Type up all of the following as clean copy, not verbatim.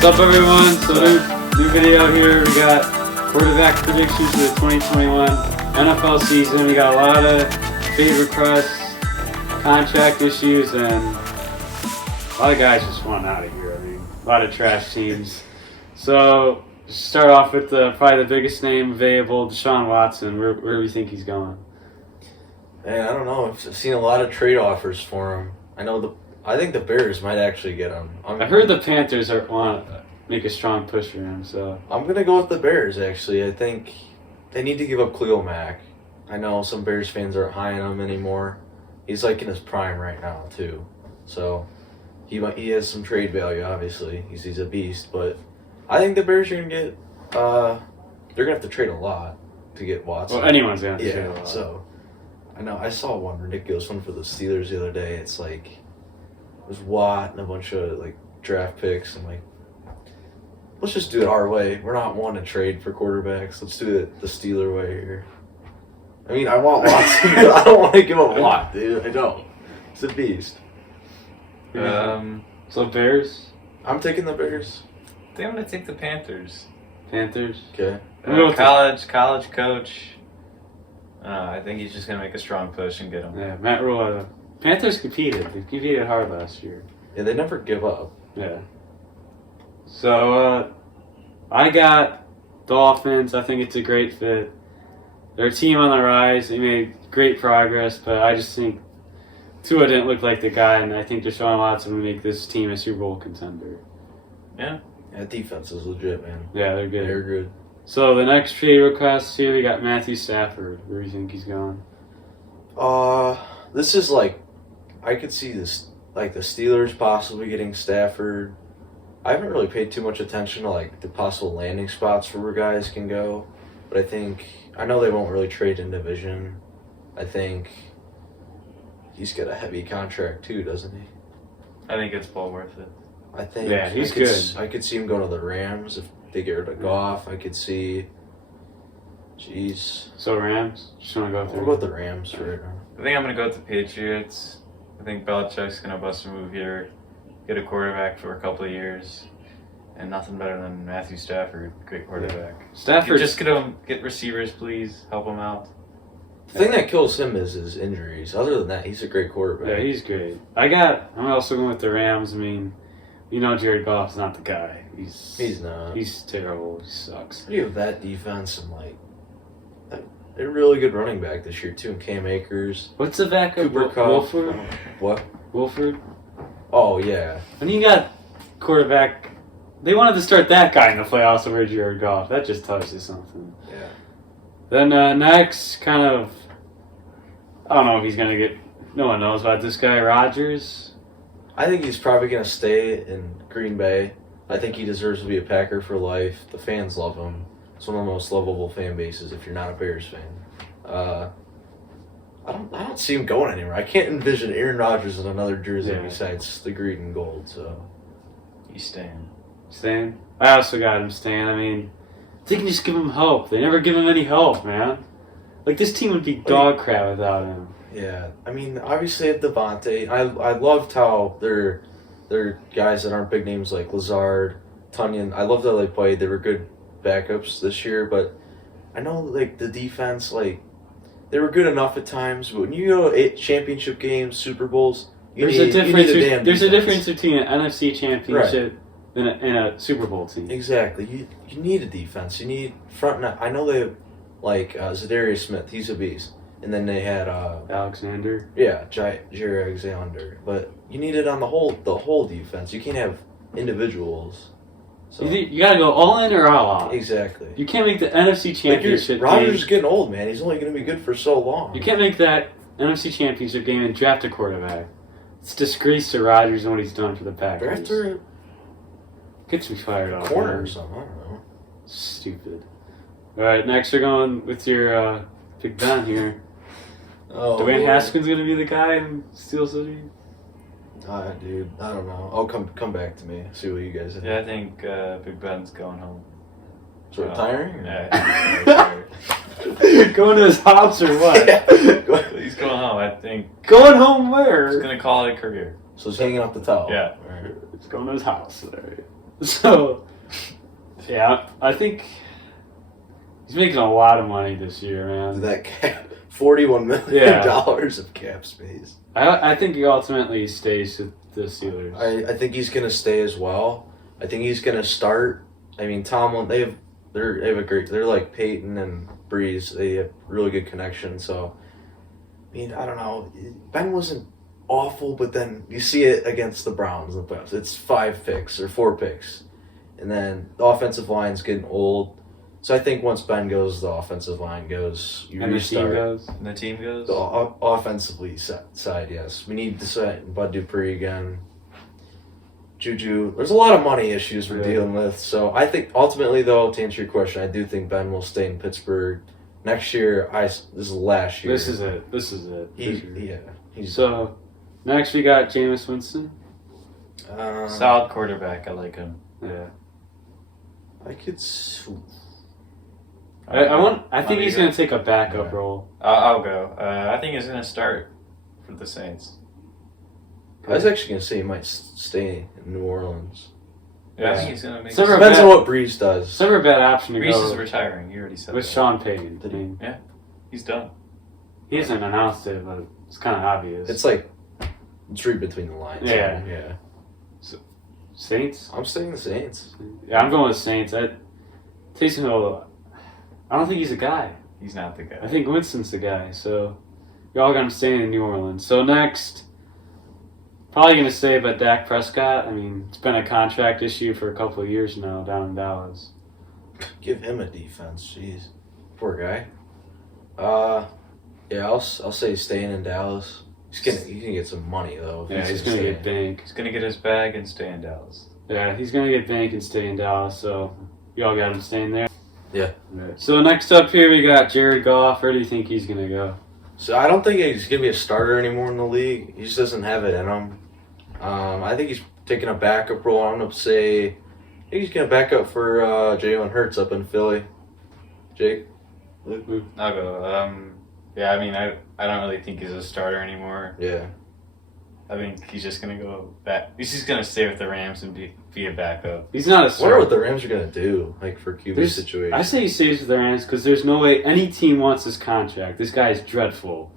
What's up, everyone? So new video here. We got quarterback predictions for the 2021 NFL season. We got a lot of trade requests, contract issues, and a lot of guys just want out of here. I mean, a lot of trash teams. So start off with probably the biggest name available, Deshaun Watson. Where do we think he's going? Man, I don't know. I've seen a lot of trade offers for him. I think the Bears might actually get him. I heard the Panthers want to make a strong push for him, so I'm gonna go with the Bears. Actually, I think they need to give up Khalil Mack. I know some Bears fans aren't high on him anymore. He's like in his prime right now too, so he has some trade value. Obviously, he's a beast. But I think the Bears are gonna get. They're gonna have to trade a lot to get Watson. Well, anyone's gonna have to trade a lot. So I know I saw one ridiculous one for the Steelers the other day. It's like it was Watt and a bunch of like draft picks. I'm like, let's just do it our way. We're not wanting to trade for quarterbacks. Let's do it the Steeler way here. I mean, I want Watson, but I don't want to give up Watt, dude. I don't. It's a beast. So Bears? I'm taking the Bears. I think I'm gonna take the Panthers. Panthers? Okay. College coach. I think he's just gonna make a strong push and get him. Yeah, Matt Rule. Panthers competed. They competed hard last year. Yeah, they never give up. Yeah. So, I got Dolphins. I think it's a great fit. They're a team on the rise. They made great progress, but I just think Tua didn't look like the guy, and I think Deshaun Watson will make this team a Super Bowl contender. Yeah. That defense is legit, man. Yeah, they're good. They're good. So, the next trade request here, we got Matthew Stafford. Where do you think he's going? This is like, I could see this, like the Steelers possibly getting Stafford. I haven't really paid too much attention to like the possible landing spots where guys can go, but I know they won't really trade in division. I think he's got a heavy contract too, doesn't he? I think it's well worth it. I think yeah, he's good. I could see him going to the Rams if they get rid of Goff. I could see. Jeez. So Rams? Just want to go We'll through. go with the Rams right now. I think I'm gonna go with the Patriots. I think Belichick's gonna bust a move here, get a quarterback for a couple of years, and nothing better than Matthew Stafford, great quarterback. Stafford. Just get receivers, please. Help him out. The thing that kills him is his injuries. Other than that, he's a great quarterback. Yeah, he's great. I'm also going with the Rams. I mean, Jared Goff's not the guy. He's not. He's terrible. He sucks. You have that defense and like they're really good running back this year too. And Cam Akers. What's the backup? Cooper Kupp. Wolford? What? Wolford? Oh yeah. When you got quarterback, they wanted to start that guy in the playoffs over Jared Goff. That just tells you something. Yeah. Then next, kind of, I don't know if he's going to get, no one knows about this guy, Rodgers. I think he's probably gonna stay in Green Bay. I think he deserves to be a Packer for life. The fans love him. It's one of the most lovable fan bases if you're not a Bears fan. I don't see him going anywhere. I can't envision Aaron Rodgers in another jersey besides the green and gold. So He's staying. Staying? I also got him staying. I mean, they can just give him hope. They never give him any hope, man. Like, this team would be dog crap without him. yeah, I mean, obviously at Devontae, I loved how they're guys that aren't big names like Lazard, Tunyon. I loved how they played. They were good backups this year, but I know like the defense, like they were good enough at times. But when you go to championship games, Super Bowls, There's a difference between an NFC championship and a Super Bowl team. Exactly. You need a defense. You need front. I know they have like Zadarius Smith. He's a beast. And then they had Alexander. Yeah, Jair Alexander. But you need it on the whole defense. You can't have individuals. So You got to go all in or all out. exactly. You can't make the NFC championship Rodgers is game. getting old, man. He's only going to be good for so long. You can't make that NFC championship game and draft a quarterback. It's a disgrace to Rodgers and what he's done for the Packers. Draft Gets me fired a off. corner or something. I don't know. Stupid. All right, next we're going with your Big Ben here. Oh, Dwayne Haskins going to be the guy in Steel City? Dude, I don't know. I'll come back to me. See what you guys think. Yeah, I think Big Ben's going home. So retiring? Or? Yeah. Going to his house or what? He's going home, I think. Going home where? He's going to call it a career. So he's hanging up the towel. Yeah. Right. It's going to his house. So, yeah, I think he's making a lot of money this year, man. That cap, $41 million of cap space. I think he ultimately stays with the Steelers. I think he's gonna stay as well. I think he's gonna start. I mean, Tomlin. They have a great. They're like Peyton and Breeze. They have really good connection. So, I mean, I don't know. Ben wasn't awful, but then you see it against the Browns in the playoffs. It's 5 picks or 4 picks, and then the offensive line's getting old. So I think once Ben goes, the offensive line goes. You and restart. the team goes. And the team goes. The offensively side, yes. We need to set Bud Dupree again. Juju. There's a lot of money issues we're dealing with. So I think ultimately, though, to answer your question, I do think Ben will stay in Pittsburgh next year. This is last year. This is it. So next we got Jameis Winston. Solid quarterback. I like him. Yeah. I could. I think he's going to take a backup role. I'll go. I think he's going to start for the Saints. I was actually going to say he might stay in New Orleans. Yeah, I think he's going to make it. Depends on what Breeze does. It's never a bad option to Breeze go. Breeze is retiring. You already said with that. Sean Payton. I mean, yeah, he's done. He hasn't announced it, but it's kind of obvious. It's like, it's read between the lines. Yeah. Yeah. Saints? I'm saying the Saints. Yeah, I'm going with Saints. Taysom Hill, I don't think he's a guy. He's not the guy. I think Winston's the guy. So, y'all got him staying in New Orleans. So, next, probably going to stay but Dak Prescott. I mean, it's been a contract issue for a couple of years now down in Dallas. Give him a defense. Jeez. Poor guy. Yeah, I'll say staying in Dallas. He's gonna get some money though. Yeah, he's gonna get bank. He's gonna get his bag and stay in Dallas. Yeah, he's gonna get bank and stay in Dallas. So y'all got him staying there. Yeah. Right. So next up here we got Jared Goff. Where do you think he's gonna go? So I don't think he's gonna be a starter anymore in the league. He just doesn't have it in him. I think he's taking a backup role. I'm gonna say I think he's gonna back up for Jalen Hurts up in Philly. Jake. I'll go. Yeah, I mean, I don't really think he's a starter anymore. Yeah. I think he's just going to go back. He's just going to stay with the Rams and be a backup. He's not a starter. I wonder what the Rams are going to do, like, for QB situation. I say he stays with the Rams because there's no way any team wants this contract. This guy is dreadful.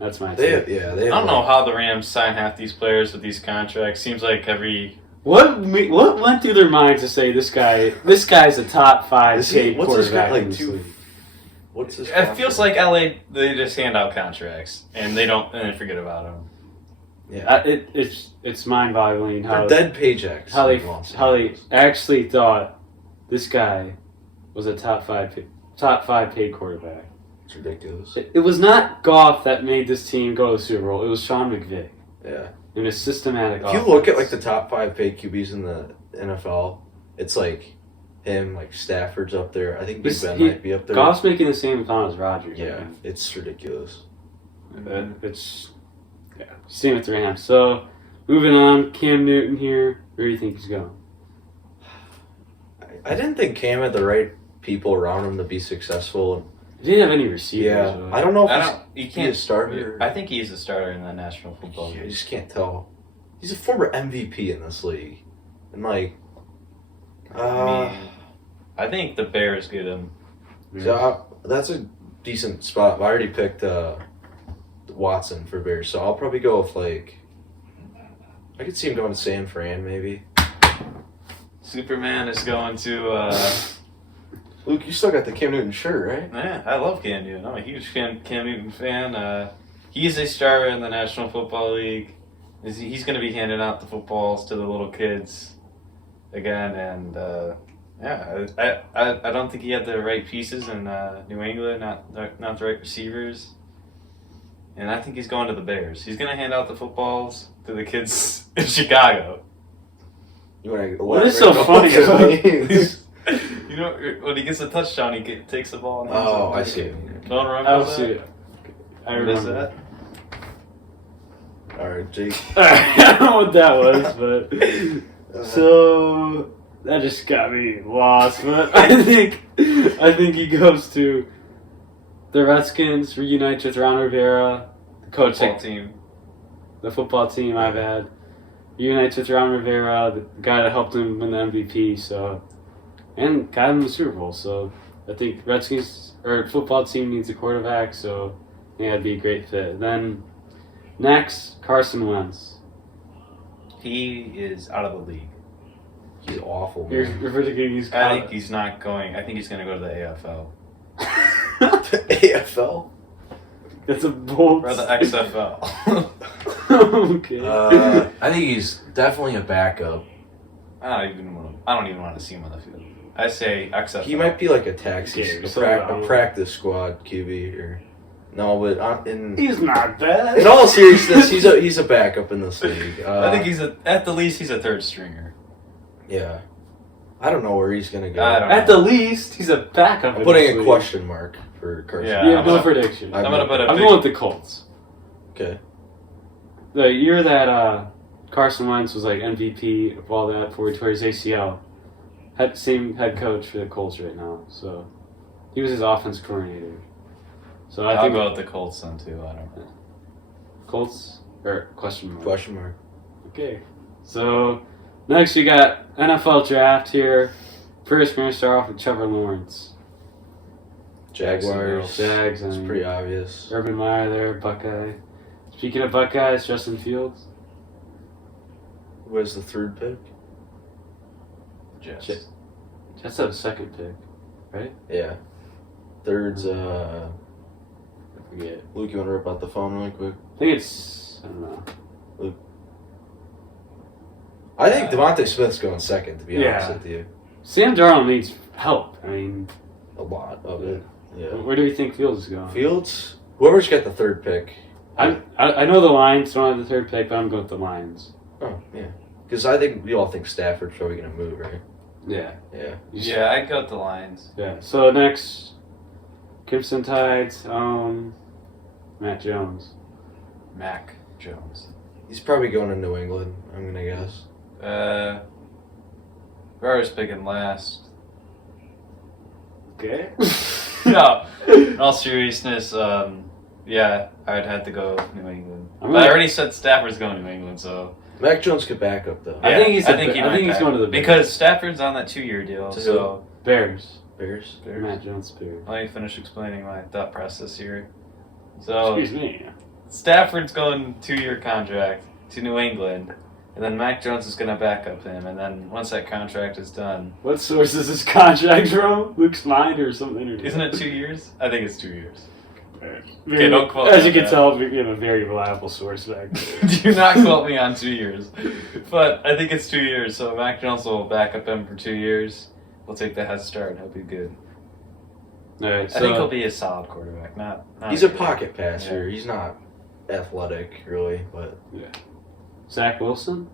That's my take. I don't know how the Rams sign half these players with these contracts. Seems like every... What went through their minds to say this guy's a top 5 paid quarterback in this league? What's his It feels like LA, they just hand out contracts and they forget about them. Yeah, it's mind-boggling how dead paychecks. How they actually thought this guy was a top 5 paid quarterback. It's ridiculous. It was not Goff that made this team go to the Super Bowl. It was Sean McVay. Yeah. In a systematic. If you look at like the top 5 paid QBs in the NFL, it's like him, like Stafford's up there. I think Big Ben might be up there. Goff's making the same amount as Rodgers. Yeah, it's ridiculous. Same with the Rams. So, moving on, Cam Newton here. Where do you think he's going? I didn't think Cam had the right people around him to be successful. He didn't have any receivers. Yeah, I don't know if he can't start. I think he's a starter in the National Football League. You just can't tell. He's a former MVP in this league, and like, I think the Bears get him. So that's a decent spot. I already picked Watson for Bears, so I'll probably go with like. I could see him going to San Fran, maybe. Superman is going to. Luke, you still got the Cam Newton shirt, right? Yeah, I love Cam Newton. I'm a huge Cam Newton fan. He's a starter in the National Football League. He's going to be handing out the footballs to the little kids again, and I don't think he had the right pieces in New England, not the right receivers, and I think he's going to the Bears. He's going to hand out the footballs to the kids in Chicago. What is so funny about this? You know, when he gets a touchdown, he takes the ball. And I see. Don't remember I that? see it. I remember that. All right, Jake. I don't know what that was, but so that just got me lost. But I think he goes to the Redskins, reunites with Ron Rivera, the coach Football team. the football team. I've had. reunites with Ron Rivera, the guy that helped him win the MVP. So, and got him the Super Bowl. So I think Redskins or football team needs a quarterback. So yeah, it'd be a great fit. Then next, Carson Wentz. He is out of the league. He's awful, You're man. predicting he's. I think he's not going. I think he's going to go to the AFL AFL? That's a bold. or the XFL. Okay. I think he's definitely a backup. I don't even want to see him on the field. I say XFL. He might be like a taxi, Okay, a, so, a practice squad QB or no, but He's not bad. in all seriousness, he's a backup in this league. I think at the least he's a third stringer. Yeah, I don't know where he's gonna go. I don't At the least, he's a backup. I'm in putting this a league. question mark for Carson. Yeah. You have I'm no gonna- prediction. I'm I'm gonna put a I'm big, going with the Colts. Okay. The year that Carson Wentz was like MVP of all that before he tore his ACL, same head coach for the Colts right now. So he was his offense coordinator. So I I'll think go with the Colts then too. I don't know. Colts or question mark. Question mark. Okay. So next we got NFL draft here. First we're gonna start off with Trevor Lawrence. Jaguars. Jags It's and pretty obvious. Urban Meyer there, Buckeye. Speaking of Buckeyes, Justin Fields. Who has the third pick? Jets. Jets. Jets have a second pick. Yeah. Third's I forget. Luke. You want to rip out the phone really quick? I think it's, I don't know. I think Devontae Smith's going second. To be Yeah. honest with you, Sam Darnold needs help. I mean, a lot of it. Yeah. where do we think Fields is going? Fields. Whoever's got the third pick. I know the Lions don't have the third pick, but I'm going with the Lions. Oh yeah. Because I think we all think Stafford's probably going to move, right? Yeah. Yeah. Yeah, I'd go with the Lions. Yeah. So next, Crimson Tides, Matt Jones. Mac Jones. He's probably going to New England. I'm gonna guess. Rodgers picking last. Okay. No, in all seriousness, yeah, I'd have to go New England. I'm But I gonna- already said Stafford's going to New England, so Mac Jones could back up though. I think he's I a- think, he I might think he's back. going to the Bears. because Stafford's on that 2-year deal. To So Bears. Bears. Matt Jones Bears. let me finish explaining my thought process here. So Excuse me. Stafford's going 2-year contract to New England, and then Mac Jones is going to back up him, and then once that contract is done, What source is this contract from? Luke's mind or something? isn't it 2 years? I think it's 2 years. Very, don't quote as me you can on tell, we have a very reliable source back there. Do not quote me on 2 years, but I think it's 2 years. So Mac Jones will back up him for 2 years. We'll take the head start. He'll be good. All right, I so think he'll be a solid quarterback. Not He's a great. pocket passer. He's not athletic really, but Zach Wilson.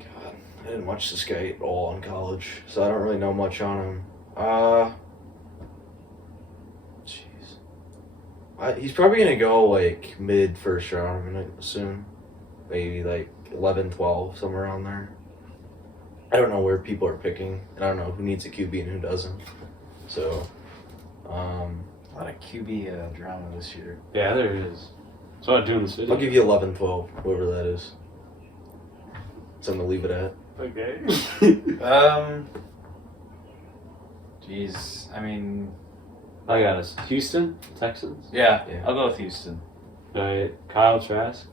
God, I didn't watch this guy at all in college, so I don't really know much on him. Jeez. He's probably going to go like mid first round, I'm going to assume. Maybe like 11, 12, somewhere around there. I don't know where people are picking, and I don't know who needs a QB and who doesn't. So, A lot of QB drama this year. Yeah, there it is. That's what I'm doing this video. I'll give you 11, 12, whoever that is. So I'm going to leave it at. Okay. Jeez. I mean, I got us. Houston Texans. yeah, Yeah. I'll go with Houston. All right, Kyle Trask.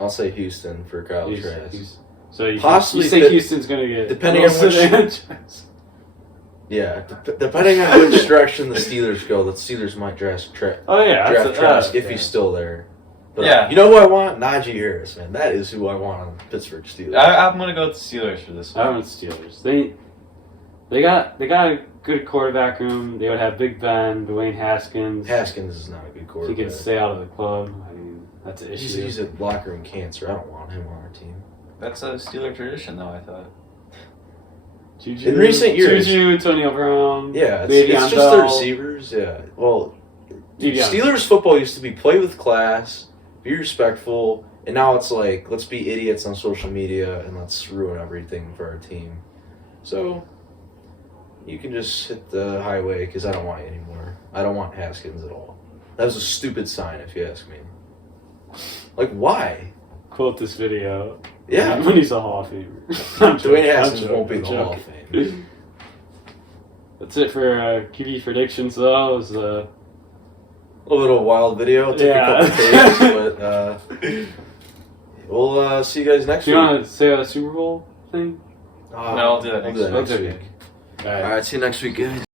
I'll say Houston for Kyle Houston, Trask. Houston. So you Possibly you think fit- Houston's gonna get depending on Wilson which- and Trask? Yeah, depending on which direction the Steelers go, the Steelers might draft Oh yeah, Trask that's if he's still there. But Yeah. you know who I want? Najee Harris, man. That is who I want on the Pittsburgh Steelers. I'm gonna go with the Steelers for this I one. want Steelers. They got a good quarterback room. They would have Big Ben, Dwayne Haskins. Haskins is not a good He quarterback. can stay out of the club. I mean, that's an issue. He's a locker room cancer. I don't want him on our team. That's a Steeler tradition, though. I thought. Juju, In recent years- Juju, Antonio Brown. Yeah, it's Le'Veon just the Bell. receivers. Yeah. Well, Le'Veon. Steelers football used to be play with class, be respectful, and now it's like let's be idiots on social media and let's ruin everything for our team. So you can just hit the highway because I don't want you anymore. I don't want Haskins at all. That was a stupid sign, if you ask me. Like, why? quote this video. Yeah. When he's a Hall of Famer. Dwayne Haskins won't be in the Hall of Fame. That's it for QB predictions, though. It was A little bit of a wild video. Took Yeah. a couple takes, but we'll see you guys next do week. you want to say a Super Bowl thing? No, I'll do that We'll next do that week. next week. All right. All right, see you next week, guys.